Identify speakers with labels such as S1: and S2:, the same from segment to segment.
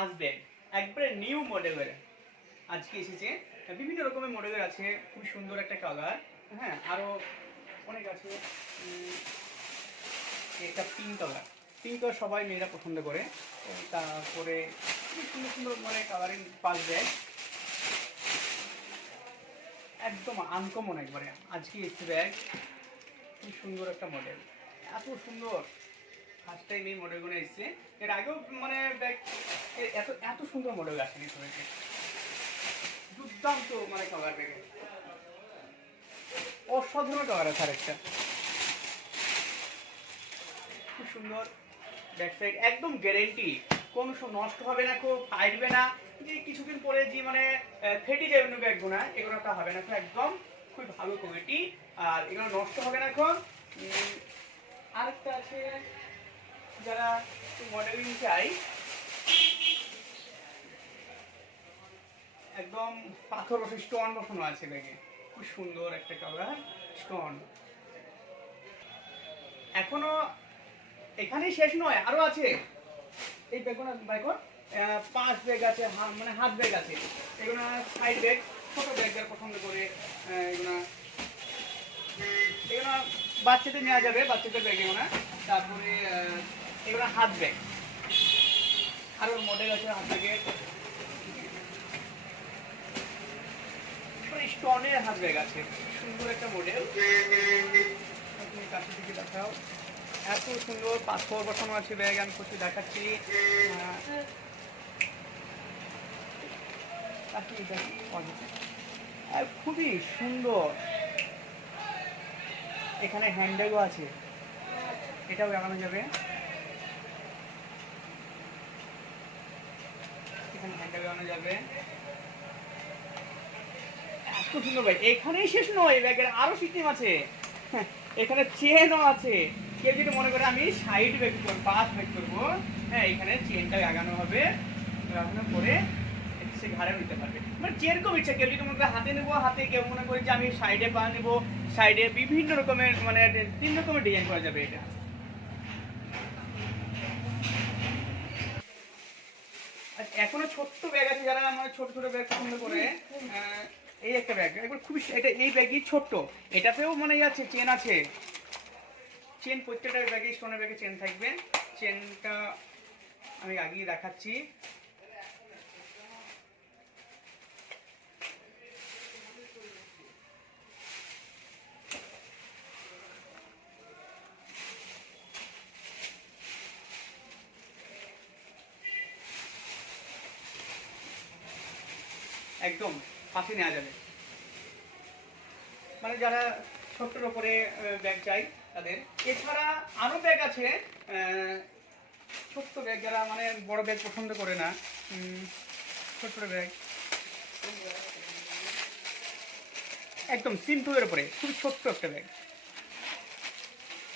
S1: পাঁচ ব্যাগ একবারে নিউ মডেলের আজকে এসেছে। বিভিন্ন রকমের মডেলের আছে। খুব সুন্দর একটা কালার হ্যাঁ আরও অনেক আছে। এটা পিঙ্ক কালার পিঙ্ক কালার সবাই মেয়েরা পছন্দ করে। তারপরে খুব সুন্দর সুন্দর মানে কালারিং পাঁচ ব্যাগ। একদম আনকমন একবারে। আজকে এসছে ব্যাগ। খুব সুন্দর একটা মডেল এত সুন্দর। ফার্স্ট টাইম এই মডেলগুলো এসছে। এর আগেও মানে ব্যাগ এত এত সুন্দর মডেল আসেনি সবাইকে দুর্দান্ত মানে কালার ব্যাগে অসাধারণ কালার আছে আরেকটা। খুব সুন্দর। ব্যাক একদম গ্যারেন্টি কোনো নষ্ট হবে না, খুব ফাটবে না। যে কিছুদিন পরে যে মানে ফেটে যাবে না ব্যাগগুলো এগুলো তো হবে না। একদম, খুব ভালো কোয়ালিটি আর এগুলো নষ্ট হবে না এখন। আরেকটা আছে, যারা মডেলিং চাই একদম পাথর স্টোন বসানো আছে ব্যাগে। খুব সুন্দর একটা কালার স্টোন। এখনও এখানেই শেষ নয়, আরও আছে। এই ব্যাগগুলো বাইকর পাঁচ ব্যাগ আছে মানে হাত ব্যাগ আছে। এগুলো সাইড ব্যাগ ছোট ব্যাগ যারা পছন্দ করে এগুলো। এগুলো বাচ্চাদের নেওয়া যাবে, বাচ্চাদের ব্যাগ এগুলো। তারপরে এগুলো হাত ব্যাগ আরও মডেল আছে হাত ব্যাগের স্টোনের হাত ব্যাগ আছে। সুন্দর একটা মডেল তুমি কাছে থেকে দেখাও। এত সুন্দর পাথর বসানো আছে ব্যাগ, আমি প্রচুর দেখাচ্ছি। আর খুবই সুন্দর। এখানে হ্যান্ডেলও আছে। এটাও লাগানো যাবে। এখানে হ্যান্ডেল লাগানো যাবে। এত সুন্দর ব্যাগ এখানেই শেষ নয় এই ব্যাগের আরও সিস্টেম আছে। হ্যাঁ, এখানে চেনও আছে। কেউ যদি মনে করে আমি সাইড ব্যাগ করব পাঁচ ব্যাগ করব হ্যাঁ এখানে চেনটা লাগানো হবে। লাগানোর পরে সে ঘাড়ে নিতে পারবে। মানে যেরকম ইচ্ছা কেউ যদি মনে করে হাতে নেব হাতে কেউ মনে করে যে আমি সাইডে পা নেব সাইডে বিভিন্ন রকমের মানে তিন রকমের ডিজাইন করা যাবে এটা। এখনও ছোট্ট ব্যাগ আছে যারা আমার ছোট ছোট ব্যাগ পছন্দ করে এই একটা ব্যাগ একবার খুবই এটা, এই ব্যাগই ছোট্ট। এটাতেও মানে আছে চেন আছে। চেন প্রত্যেকটা ব্যাগে স্টোনের ব্যাগে চেন থাকবে। চেনটা আমি আগেই দেখাচ্ছি। একদম। পাশে নেওয়া যাবে। মানে যারা ছোট্টর ওপরে ব্যাগ চাই তাদের। এছাড়া আরও ব্যাগ আছে ছোট্ট ব্যাগ যারা মানে বড় ব্যাগ পছন্দ করে না উম, ছোট ছোট ব্যাগ একদম সিম্পলের উপরে খুবই ছোট্ট একটা ব্যাগ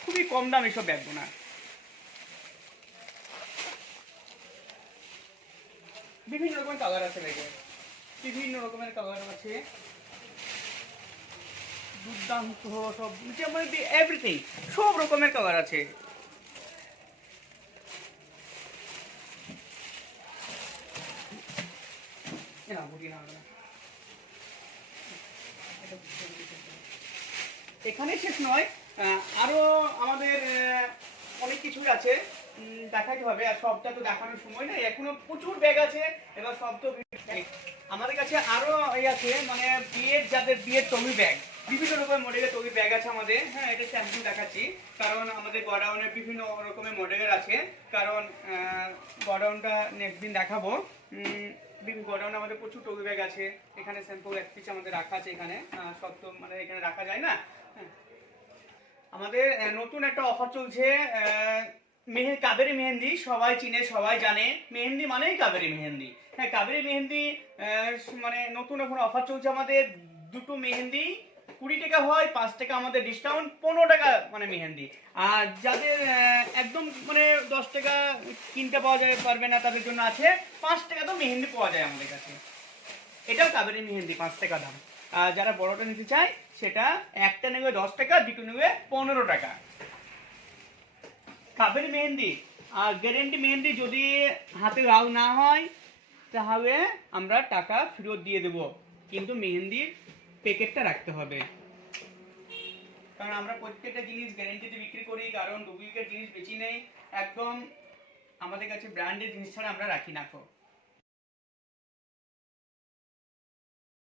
S1: খুবই কম দাম এইসব ব্যাগগুলো বিভিন্ন রকমের কালার আছে ব্যাগে বিভিন্ন রকমের কালার আছে। দুর্দান্ত সব যেমন এভরিথিং সব রকমের কালার আছে। এখানে শেষ নয়। আরও আমাদের অনেক কিছুই আছে। দেখাতে হবে, আর সবটা তো দেখানোর সময় নেই। এখনও প্রচুর ব্যাগ আছে। এবার সব তো। আমাদের কাছে আরও আছে মানে বিয়ের যাদের বিয়ের টমি ব্যাগ, বিভিন্ন রকমের মডেলের টমি ব্যাগ আছে আমাদের। হ্যাঁ এটা স্যাম্পল দেখাচ্ছি। কারণ আমাদের গোডাউনে বিভিন্ন রকমের মডেলের আছে। কারণ গোডাউনটা নেক্সট দিন দেখাবো। গোডাউনে আমাদের প্রচুর টমি ব্যাগ আছে। এখানে স্যাম্পল এক পিস আমাদের রাখা আছে এখানে। সব তো মানে এখানে রাখা যায় না? হ্যাঁ। আমাদের নতুন একটা অফার চলছে মেহে কাবেরি মেহেন্দি সবাই চিনে, সবাই জানে। মেহেন্দি মানেই কাবেরি মেহেন্দি। হ্যাঁ কাবেরি মেহেন্দি মানে নতুন এখন অফার চলছে আমাদের। দুটো মেহেন্দি কুড়ি টাকা হয়, পাঁচ টাকা আমাদের ডিসকাউন্ট পনেরো টাকা মানে মেহেন্দি। আর যাদের একদম মানে দশ টাকা কিনতে পাওয়া যায়, পারবে না, তাদের জন্য আছে পাঁচ টাকা তো মেহেন্দি পাওয়া যায় আমাদের কাছে। এটাও কাবেরি মেহেন্দি, পাঁচ টাকা দাম। আর যারা বড়টা নিতে চায়, সেটা একটা নেবে দশ টাকা, দুটো নেবে পনেরো টাকা। কাবেরি মেহেন্দি, আর গ্যারেন্টি মেহেন্দি যদি হাতে রাও না হয়, তাহলে আমরা টাকা ফেরত দিয়ে দেব। কিন্তু মেহেন্দির প্যাকেটটা রাখতে হবে। কারণ আমরা প্রত্যেকটা জিনিস গ্যারেন্টিতে বিক্রি করি, কারণ ডুপ্লিকেট জিনিস বেশি নেই। একদম আমাদের কাছে ব্র্যান্ডের জিনিস ছাড়া আমরা রাখি না